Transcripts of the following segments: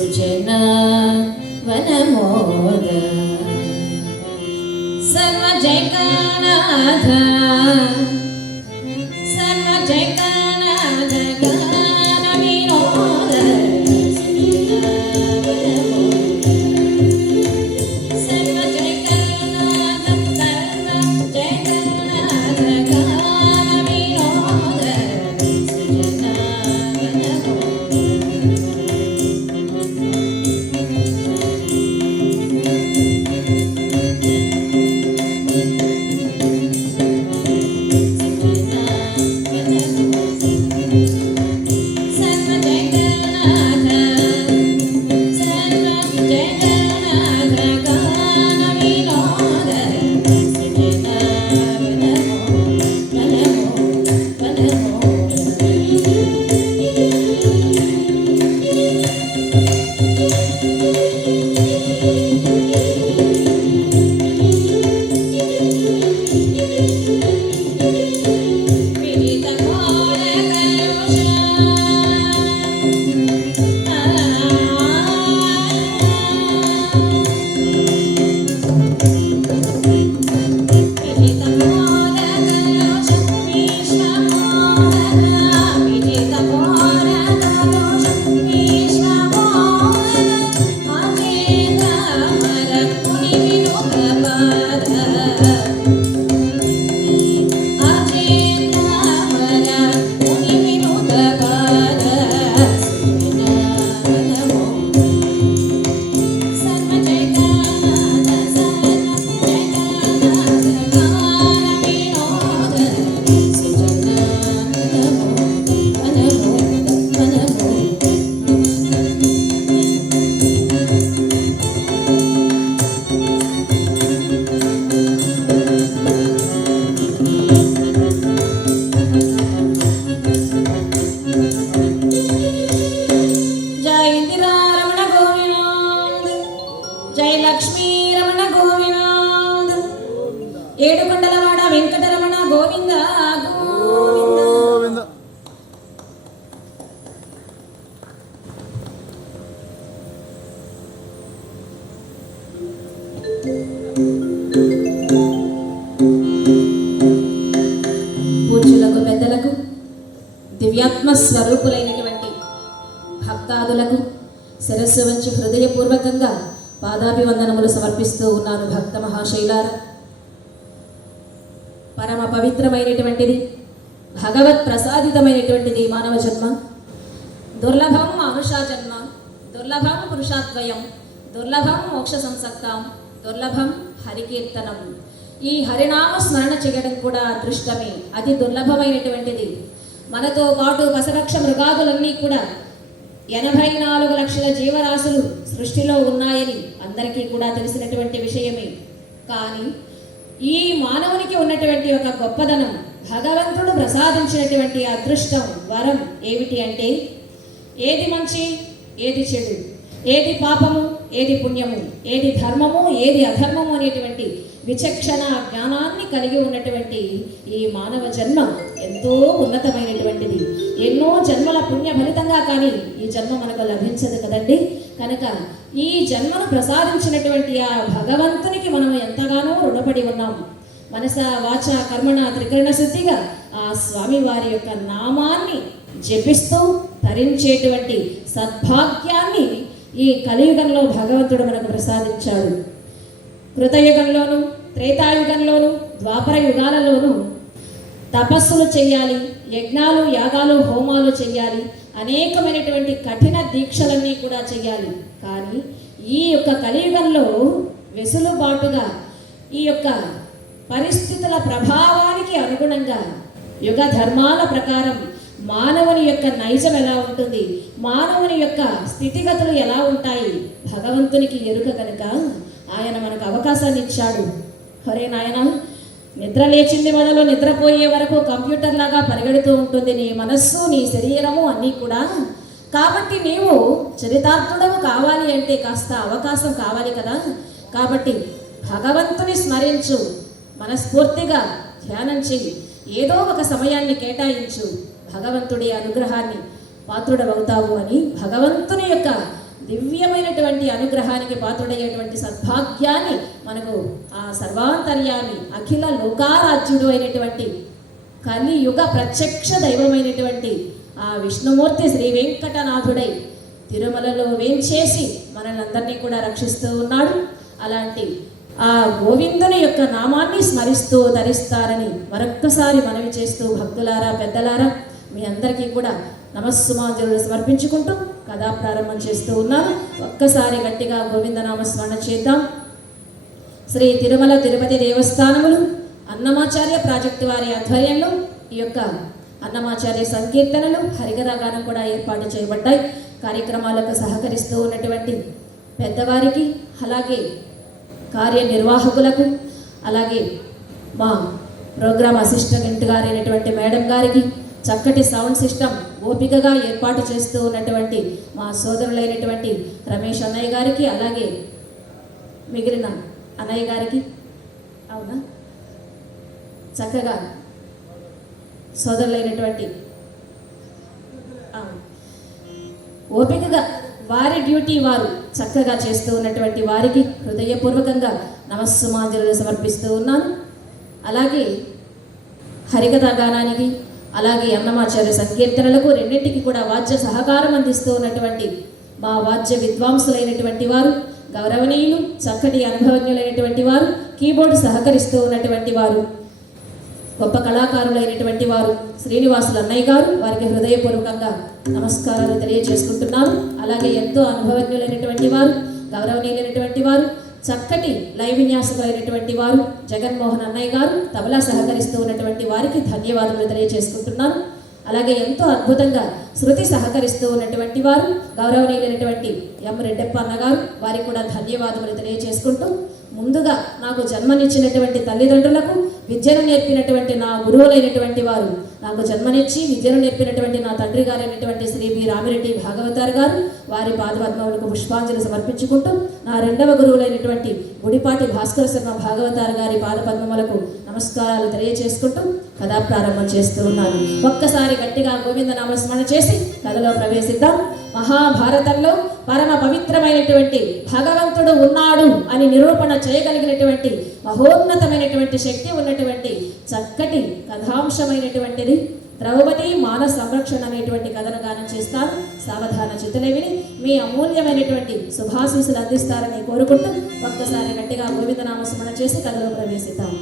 సుజన వనమోద. సర్వ జయకానాథ దివ్యాత్మ స్వరూపులైనటువంటి భక్తాదులకు శిరస్సు వంచి హృదయపూర్వకంగా పాదాభివందనములు సమర్పిస్తూ ఉన్నాను భక్త మహాశైలార. పరమ పవిత్రమైనటువంటిది భగవత్ ప్రసాదితమైనటువంటిది మానవ జన్మ. దుర్లభం మానుషా జన్మ దుర్లభం పురుషాద్వయం దుర్లభం మోక్ష సంసక్తాం దుర్లభం హరికీర్తనం. ఈ హరినామ స్మరణ చేయడం కూడా అదృష్టమే. అతి దుర్లభమైనటువంటిది. మనతో పాటు వసపక్ష మృగాదులన్నీ కూడా ఎనభై నాలుగు లక్షల జీవరాశులు సృష్టిలో ఉన్నాయని అందరికీ కూడా తెలిసినటువంటి విషయమే. కానీ ఈ మానవునికి ఉన్నటువంటి ఒక గొప్పదనం భగవంతుడు ప్రసాదించినటువంటి అదృష్టం వరం ఏమిటి అంటే ఏది మంచి ఏది చెడు ఏది పాపము ఏది పుణ్యము ఏది ధర్మము ఏది అధర్మము అనేటువంటి విచక్షణ జ్ఞానాన్ని కలిగి ఉన్నటువంటి ఈ మానవ జన్మ. ఎంతో ఉన్నతమైనటువంటిది. ఎన్నో జన్మల పుణ్య ఫలితంగా కానీ ఈ జన్మ మనకు లభించదు కదండి? కనుక ఈ జన్మను ప్రసాదించినటువంటి ఆ భగవంతునికి మనం ఎంతగానో రుణపడి ఉన్నాం. మనస వాచ కర్మణ త్రికరణ శుద్ధిగా ఆ స్వామి వారి యొక్క నామాన్ని జపిస్తూ తరించేటువంటి సద్భాగ్యాన్ని ఈ కలియుగంలో భగవంతుడు మనకు ప్రసాదించాడు. కృతయుగంలోను త్రేతాయుగంలోను ద్వాపర యుగాలలోనూ తపస్సులు చేయాలి యజ్ఞాలు యాగాలు హోమాలు చేయాలి అనేకమైనటువంటి కఠిన దీక్షలన్నీ కూడా చేయాలి. కానీ ఈ యొక్క కలియుగంలో వెసులుబాటుగా ఈ యొక్క పరిస్థితుల ప్రభావానికి అనుగుణంగా యుగ ధర్మాల ప్రకారం మానవుని యొక్క నైజం ఎలా ఉంటుంది మానవుని యొక్క స్థితిగతులు ఎలా ఉంటాయి భగవంతునికి ఎరుక కనుక ఆయన మనకు అవకాశాన్ని ఇచ్చాడు. హరే నాయన నిద్ర లేచింది మొదలు నిద్రపోయే వరకు కంప్యూటర్ లాగా పరిగెడుతూ ఉంటుంది నీ మనస్సు నీ శరీరము అన్నీ కూడా. కాబట్టి నీవు చరితార్థుడము కావాలి అంటే కాస్త అవకాశం కావాలి కదా. కాబట్టి భగవంతుని స్మరించు మనస్ఫూర్తిగా ధ్యానం చెయ్యి. ఏదో ఒక సమయాన్ని కేటాయించు భగవంతుడి అనుగ్రహాన్ని పాత్రుడవవుతావు అని భగవంతుని యొక్క దివ్యమైనటువంటి అనుగ్రహానికి పాత్రుడయ్యేటువంటి సద్భాగ్యాన్ని మనకు ఆ సర్వాంతర్యాన్ని అఖిల లోకారాజ్యుడు అయినటువంటి కలియుగ ప్రత్యక్ష దైవమైనటువంటి ఆ విష్ణుమూర్తి శ్రీ వెంకటనాథుడై తిరుమలలో వేంచేసి మనల్ని కూడా రక్షిస్తూ ఉన్నాడు. అలాంటి ఆ గోవిందుని యొక్క నామాన్ని స్మరిస్తూ ధరిస్తారని మరొక్కసారి మనవి చేస్తూ భక్తులారా పెద్దలారా మీ అందరికీ కూడా నమస్సుమాజులు సమర్పించుకుంటూ కథా ప్రారంభం చేస్తూ ఉన్నాను. ఒక్కసారి గట్టిగా గోవిందనామ స్మరణ చేద్దాం. శ్రీ తిరుమల తిరుపతి దేవస్థానములు అన్నమాచార్య ప్రాజెక్టు వారి ఆధ్వర్యంలో ఈ యొక్క అన్నమాచార్య సంకీర్తనలు హరికథా గానం కూడా ఏర్పాటు చేయబడ్డాయి. కార్యక్రమాలకు సహకరిస్తూ ఉన్నటువంటి పెద్దవారికి అలాగే కార్యనిర్వాహకులకు అలాగే మా ప్రోగ్రామ్ అసిస్టెంట్ గారైనటువంటి మేడం గారికి చక్కటి సౌండ్ సిస్టమ్ ఓపికగా ఏర్పాటు చేస్తూ ఉన్నటువంటి మా సోదరులైనటువంటి రమేష్ అన్నయ్య గారికి అలాగే మిగిలిన అన్నయ్య గారికి అవునా? చక్కగా సోదరులైనటువంటి ఓపికగా వారి డ్యూటీ వారు చక్కగా చేస్తూ ఉన్నటువంటి వారికి హృదయపూర్వకంగా నమస్సుమాంజలు సమర్పిస్తూ ఉన్నాను. అలాగే హరికథా గానానికి అలాగే అన్నమాచార్య సంకీర్తనలకు రెండింటికి కూడా వాద్య సహకారం అందిస్తూ ఉన్నటువంటి మా వాద్య విద్వాంసులైనటువంటి వారు గౌరవనీయులు చక్కటి అనుభవజ్ఞులైనటువంటి వారు కీబోర్డు సహకరిస్తూ ఉన్నటువంటి వారు గొప్ప కళాకారులైనటువంటి వారు శ్రీనివాసులు అన్నయ్య గారు వారికి హృదయపూర్వకంగా నమస్కారాలు తెలియజేసుకుంటున్నాను. అలాగే ఎంతో అనుభవజ్ఞులైనటువంటి వారు గౌరవనీయులైనటువంటి వారు చక్కటి లయ విన్యాసకులైనటువంటి వారు జగన్మోహన్ అన్నయ్య గారు తబలా సహకరిస్తూ ఉన్నటువంటి వారికి ధన్యవాదాలు తెలియజేసుకుంటున్నాను. అలాగే ఎంతో అద్భుతంగా శృతి సహకరిస్తూ ఉన్నటువంటి వారు గౌరవనీయులైనటువంటి ఎం రెడ్డప్ప అన్నగారు వారికి కూడా ధన్యవాదములు తెలియజేసుకుంటూ ముందుగా నాకు జన్మనిచ్చినటువంటి తల్లిదండ్రులకు విద్యను నేర్పినటువంటి నా గురువులైనటువంటి వారు నాకు జన్మనిచ్చి విద్యను నేర్పినటువంటి నా తండ్రి గారైనటువంటి శ్రీ బి రామిరెడ్డి భాగవతారు గారు వారి పాదపద్మములకు పుష్పాంజలి సమర్పించుకుంటూ నా రెండవ గురువులైనటువంటి గుడిపాటి భాస్కర శర్మ భాగవతారు గారి పాదపద్మములకు నమస్కారాలు తెలియచేసుకుంటూ కథా ప్రారంభం చేస్తూ ఉన్నాను. ఒక్కసారి గట్టిగా గోవింద నామస్మరణ చేసి కథలో ప్రవేశిద్దాం. మహాభారతంలో పరమ పవిత్రమైనటువంటి భగవంతుడు ఉన్నాడు అని నిరూపణ చేయగలిగినటువంటి మహోన్నతమైనటువంటి శక్తి ఉన్నటువంటి చక్కటి కథాంశమైనటువంటిది. ద్రౌపది మాన సంరక్షణ అనేటువంటి కథను గానం చేస్తారు. సావధాన చితులేవిని మీ అమూల్యమైనటువంటి శుభాశీసులు అందిస్తారని కోరుకుంటూ ఒక్కసారి గట్టిగా గోవిందనామ స్మరణ చేసి కథలో ప్రవేశిద్దాం.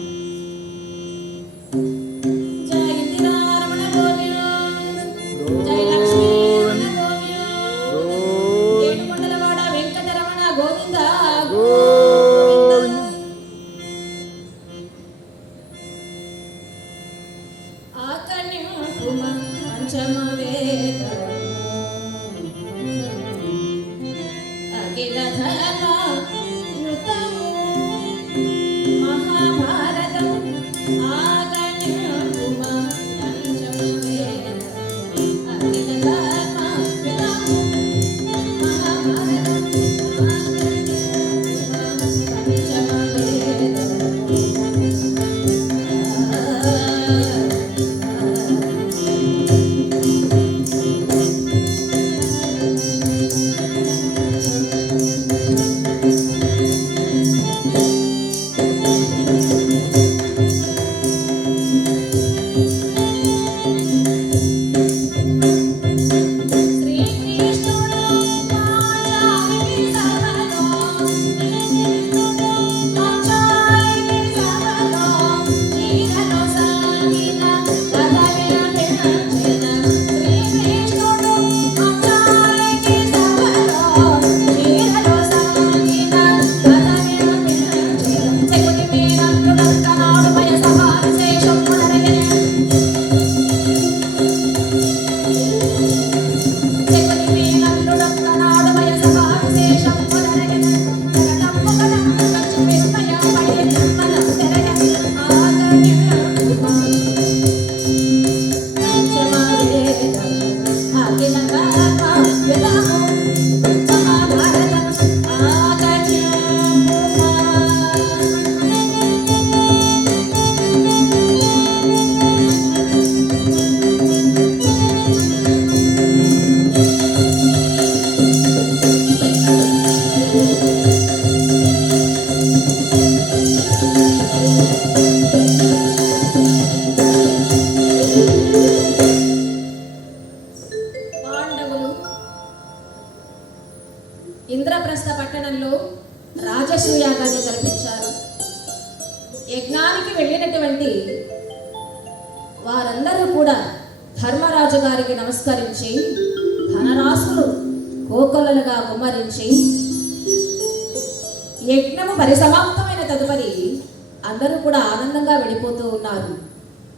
యజ్ఞము పరిసమాప్తమైన తదుపరి అందరూ కూడా ఆనందంగా వెళ్ళిపోతూ ఉన్నారు.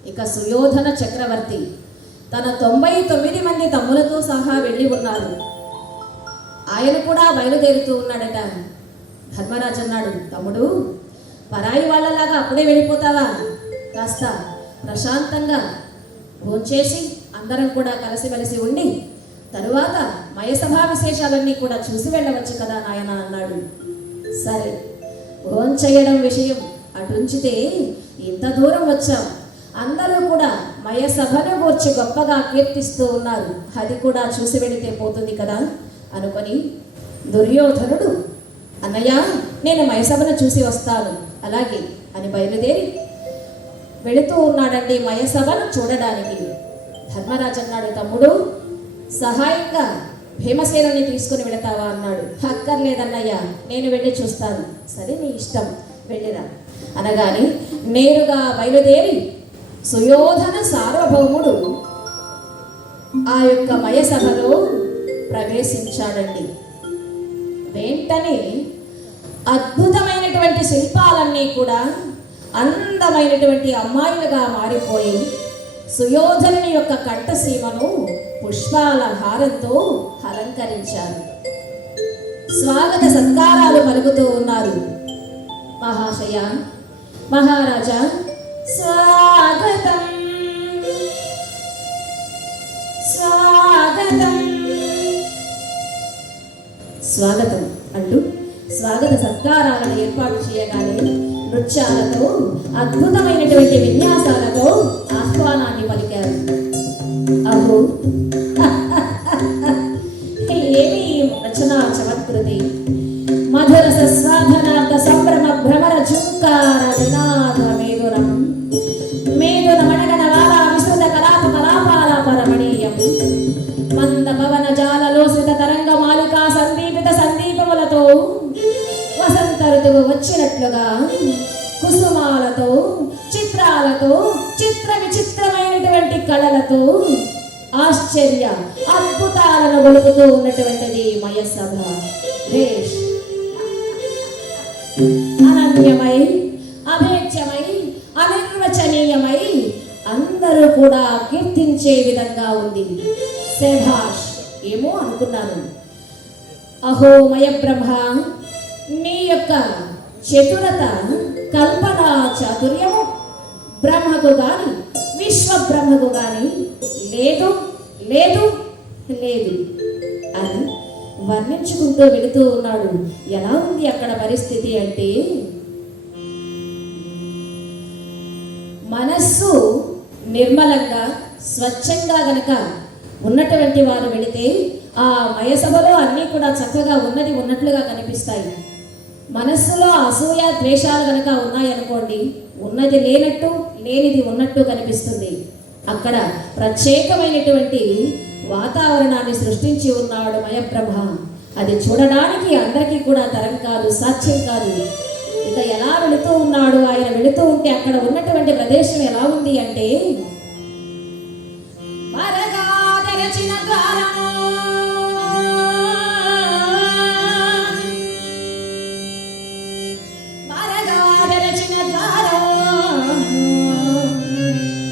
ఇక సుయోధన చక్రవర్తి తన తొంభై తొమ్మిది మంది తమ్ములతో సహా వెళ్ళి ఉన్నారు. ఆయన కూడా బయలుదేరుతూ ఉన్నాడట. ధర్మరాజు అన్నాడు తమ్ముడు పరాయి వాళ్ళలాగా అప్పుడే వెళ్ళిపోతావా? కాస్త ప్రశాంతంగా భోంచేసి అందరం కూడా కలిసిమెలిసి ఉండి తరువాత మయసభా విశేషాలన్నీ కూడా చూసి వెళ్ళవచ్చు కదా నాయన అన్నాడు. సరే భోంచేయడం విషయం. అటుంచితే ఇంత దూరం వచ్చాం. అందరూ కూడా మయ సభను గూర్చి గొప్పగా కీర్తిస్తూ ఉన్నారు. అది కూడా చూసి వెళితే పోతుంది కదా? అనుకొని దుర్యోధనుడు అన్నయ్య నేను మయసభను చూసి వస్తాను. అలాగే అని బయలుదేరి వెళుతూ ఉన్నాడండి మయసభను చూడడానికి. ధర్మరాజు అన్నాడు తమ్ముడు సహాయంగా భీమసేనుని తీసుకుని వెళతావా? అన్నాడు. అక్కర్లేదన్నయ్యా నేను వెళ్ళి చూస్తాను. సరే నీ ఇష్టం. వెళ్ళిరా. అనగాని నేరుగా బయలుదేరి సుయోధన సార్వభౌముడు ఆ యొక్క మయసభలో ప్రవేశించాడండి. వెంటనే అద్భుతమైనటువంటి శిల్పాలన్నీ కూడా అందమైనటువంటి అమ్మాయిలుగా మారిపోయి సుయోధనుని యొక్క కంఠసీమను పుష్పాల హారంతో అలంకరించారు. స్వాగత సత్కారాలు పలుకుతూ ఉన్నారు. మహాశయ మహారాజా స్వాగతం. స్వాగతం. స్వాగతం అంటూ స్వాగత సత్కారాలను ఏర్పాటు చేయగానే నృత్యాలతో అద్భుతమైనటువంటి విన్యాసాలతో ఆహ్వానాన్ని పలికారు. అహో ఏమి ఈ చమత్కృతి? ఆశ్చర్య అద్భుతాలను గొలుపుతూ ఉన్నటువంటిది మయ సభ. అనన్యమై అభేద్యమై అనిర్వచనీయమై అందరూ కూడా కీర్తించే విధంగా ఉంది. శభాష్. ఏమో అనుకున్నాను. అహోమయ బ్రహ్మ నీ యొక్క చతురత కల్పన చాతుర్యము బ్రహ్మకు గాని విశ్వ బ్రహ్మకు గాని లేదు. లేదు లేదు. అని వర్ణించుకుంటూ వెళుతూ ఉన్నాడు. ఎలా ఉంది అక్కడ పరిస్థితి అంటే మనస్సు నిర్మలంగా స్వచ్ఛంగా గనక ఉన్నటువంటి వారు వెళితే ఆ మయసభలో అన్నీ కూడా చక్కగా ఉన్నది ఉన్నట్లుగా కనిపిస్తాయి. మనస్సులో అసూయ ద్వేషాలు కనుక ఉన్నాయనుకోండి ఉన్నది లేనట్టు లేనిది ఉన్నట్టు కనిపిస్తుంది. అక్కడ ప్రత్యేకమైనటువంటి వాతావరణాన్ని సృష్టించి ఉన్నాడు మయప్రభ అది చూడడానికి అందరికీ కూడా తరం కాదు సాధ్యం కాదు. ఇక ఎలా వెళుతూ ఉన్నాడు ఆయన వెళుతూ ఉంటే అక్కడ ఉన్నటువంటి ప్రదేశం ఎలా ఉంది అంటే మరగా తెరచిన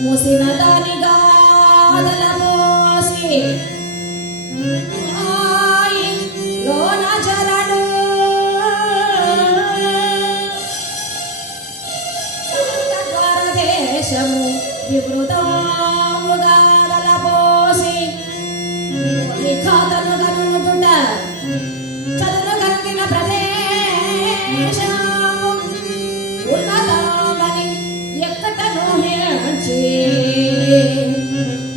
మూసిన లోన జలడు వివృతముగా పోసి ఖాతను కనుగుట ఉన్నతమని ఎక్కటను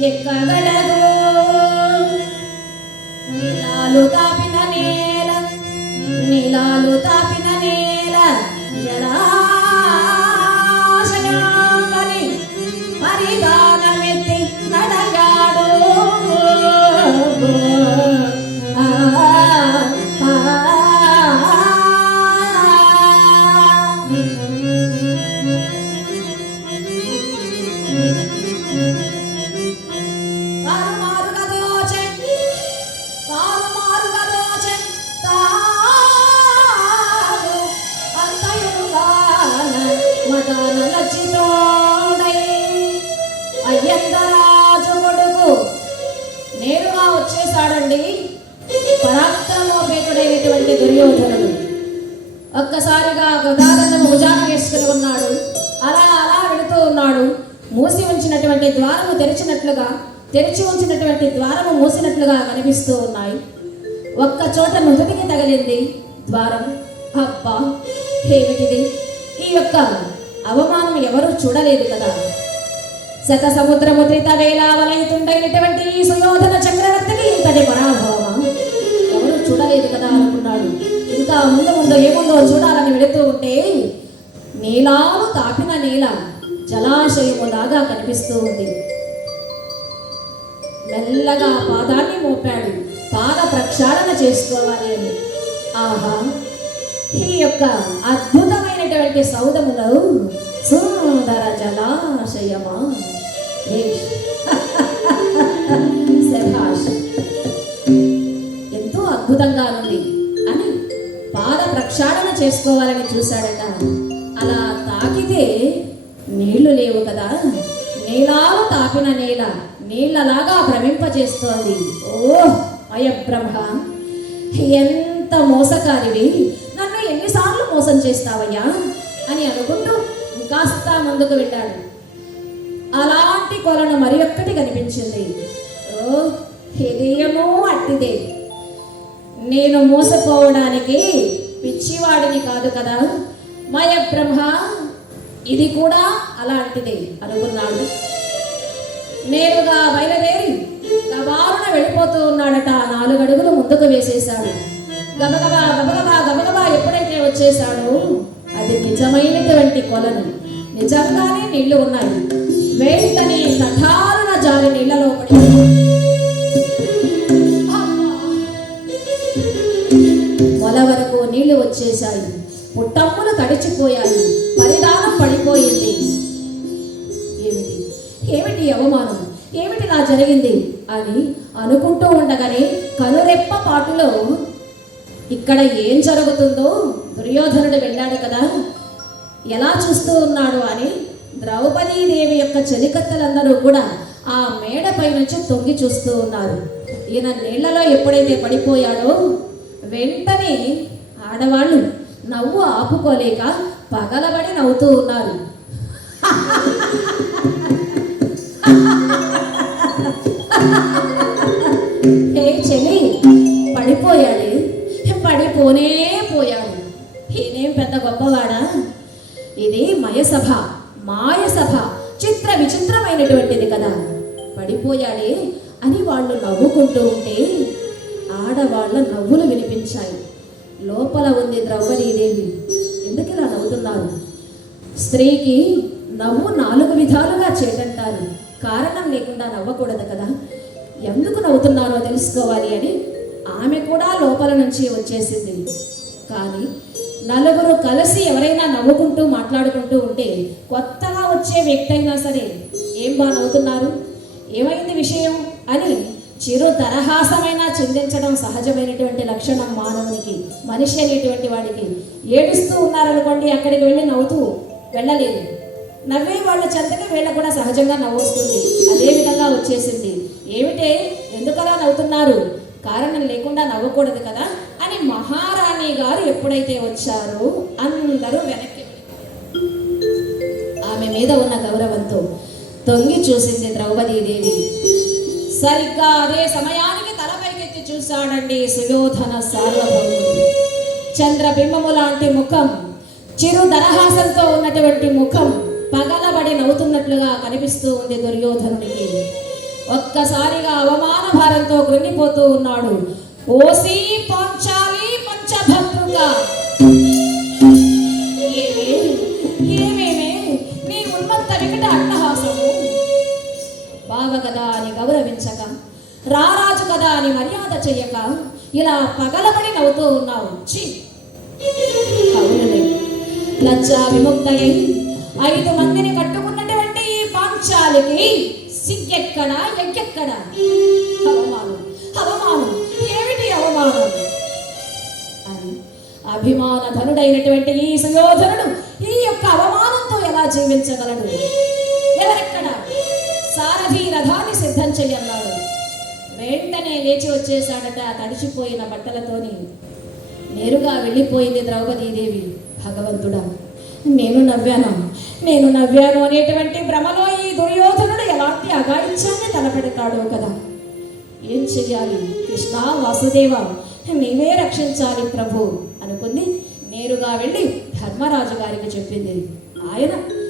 ఎక్కగలదు మూసి ఉంచినటువంటి ద్వారము తెరిచినట్లుగా తెరిచి ఉంచినటువంటి ద్వారము మూసినట్లుగా కనిపిస్తూ ఉన్నాయి. ఒక్క చోట మృతికి తగిలింది ద్వారం. అబ్బా ఏమిటిది ఈ యొక్క అవమానం ఎవరూ చూడలేదు కదా. శత సముద్రము త్రిత వేళ వలయుతుండైనటువంటి ఈ సుయోధన చక్రవర్తికి ఇంతటి పరాభవమా? ఎవరు చూడలేదు కదా అనుకున్నాడు. ఇంకా ముందు ముందు ఏముందో చూడాలని వెళుతూ ఉంటే నీలాము తాపిన నేల జలాశయములాగా కనిపిస్తూ ఉంది. మెల్లగా పాదాన్ని మోపాడు. పాద ప్రక్షాళన చేసుకోవాలి అని ఆహా! ఈ యొక్క అద్భుతమైనటువంటి సౌదములో సుందర జలాశయమా? ఎంతో అద్భుతంగా ఉంది అని పాద ప్రక్షాళన చేసుకోవాలని చూశాడట. అలా తాకితే నీళ్ళు లేవు కదా. నీలాలు తాపిన నేల నీళ్ళలాగా భ్రమింపజేస్తోంది. ఓ అయ ఎంత మోసకారివి. నన్ను ఎన్నిసార్లు మోసం చేస్తావయ్యా అని అనుకుంటూ కాస్త ముందుకు వెళ్ళాడు. అలాంటి కొలను మరి ఒక్కటి కనిపించింది. ఓ హృదయము అట్టిదే. నేను మోసపోవడానికి పిచ్చివాడిని కాదు కదా. మయ బ్రహ్మ ఇది కూడా అలాంటిదే. అనుకున్నాడు. నేరుగా బయలుదేరి గబారున వెళ్ళిపోతూ ఉన్నాడట. నాలుగు అడుగులు ముందుకు వేసేశాడు. గబగబా గబగబా గబగబా ఎప్పుడైతే వచ్చేసాడో అది నిజమైనటువంటి కొలను. నిజంగానే నీళ్ళు ఉన్నాయి. వెంటనే తఠారున జారి నీళ్ళలో పడి మొల వరకు నీళ్ళు వచ్చేశాయి. పుట్టమ్ములు తడిచిపోయాయి. ఏమిటి? ఏమిటి అవమానం? ఏమిటి ఇలా జరిగింది? అని అనుకుంటూ ఉండగానే కనురెప్ప పాటులో ఇక్కడ ఏం జరుగుతుందో దుర్యోధనుడు వెళ్ళాడు కదా. ఎలా చూస్తూ ఉన్నాడు? అని ద్రౌపదీదేవి యొక్క చెలికత్తలందరూ కూడా ఆ మేడపై నుంచి తొంగి చూస్తూ ఉన్నారు. ఈయన నీళ్ళలో ఎప్పుడైతే పడిపోయాడో వెంటనే ఆడవాళ్ళు నవ్వు ఆపుకోలేక పగలబడి నవ్వుతూ ఉన్నారు. ఏ చెల్లి పడిపోయాడు. పడిపోనే పోయాడు. ఈయనేం పెద్ద గొప్పవాడా? ఇది మయసభ మాయసభ చిత్ర విచిత్రమైనటువంటిది కదా. పడిపోయాడే అని వాళ్ళు నవ్వుకుంటూ ఉంటే ఆడవాళ్ళ నవ్వులు వినిపించాయి. లోపల ఉంది ద్రౌపదీదేవి. ఎందుకు ఇలా నవ్వుతున్నారు. స్త్రీకి నవ్వు నాలుగు విధాలుగా చేటంటారు కారణం లేకుండా నవ్వకూడదు కదా. ఎందుకు నవ్వుతున్నారో తెలుసుకోవాలి అని ఆమె కూడా లోపల నుంచి వచ్చేసింది. కానీ నలుగురు కలిసి ఎవరైనా నవ్వుకుంటూ మాట్లాడుకుంటూ ఉంటే కొత్తగా వచ్చే వ్యక్తి అయినా సరే ఏం బాగా నవ్వుతున్నారు? ఏమైంది విషయం అని చిరు తరహాసమైనా చిందించడం సహజమైనటువంటి లక్షణం మానవునికి మనిషి అనేటువంటి వాడికి. ఏడుస్తూ ఉన్నారనుకోండి అక్కడికి వెళ్ళి నవ్వుతూ వెళ్ళలేదు. నవ్వే వాళ్ళ చెంతకి వీళ్ళ కూడా సహజంగా నవ్వొస్తుంది. అదే విధంగా వచ్చేసింది. ఏమిటే? ఎందుకలా నవ్వుతున్నారు? కారణం లేకుండా నవ్వకూడదు కదా అని మహారాణి గారు ఎప్పుడైతే వచ్చారో అందరూ వెనక్కి ఆమె మీద ఉన్న గౌరవంతో తొంగి చూసింది ద్రౌపదీదేవి. సరిగ్గా అదే సమయానికి తలపైకెత్తి చూశాడండి సుయోధన సార్వభౌముడు. చంద్రబింబము లాంటి ముఖం చిరు దరహాసంతో ఉన్నటువంటి ముఖం పగలబడి నవ్వుతున్నట్లుగా కనిపిస్తూ ఉంది దుర్యోధనుడికి ఒక్కసారిగా అవమాన భారంతో కృంగిపోతూ ఉన్నాడు. ఓసి పాంచాలి పంచభద్రుగా బావ కదా అని గౌరవించక రారాజు కదా అని మర్యాద చెయ్యక ఇలా పగలబడి నవ్వుతూ ఉన్నావు. ఛీ! లజ్జా విముక్తయై. ఐదు మందిని కట్టుకున్నటువంటి ఈ పాంచాలికి సిగ్గెక్కడ ఎగ్గెక్కడ? అవమానం. అవమానం. ఏమిటి అవమానం? అని అభిమాన ధనుడైనటువంటి ఈ సుయోధనుడు ఈ యొక్క అవమానంతో ఎలా జీవించగలడు? ఎవరికి సిద్ధం చెయ్యన్నాడు వెంటనే లేచి వచ్చేశాడట తడిచిపోయిన బట్టలతోని. నేరుగా వెళ్ళిపోయింది ద్రౌపదీదేవి. భగవంతుడా నేను నవ్వాను? నేను నవ్వాను అనేటువంటి భ్రమలో ఈ దుర్యోధనుడు ఎలాంటి అగాయించాన్ని తలపెడతాడో కదా. ఏం చెయ్యాలి? కృష్ణ వాసుదేవ నీవే రక్షించాలి ప్రభు అనుకుంది. నేరుగా వెళ్ళి ధర్మరాజు గారికి చెప్పింది. ఆయన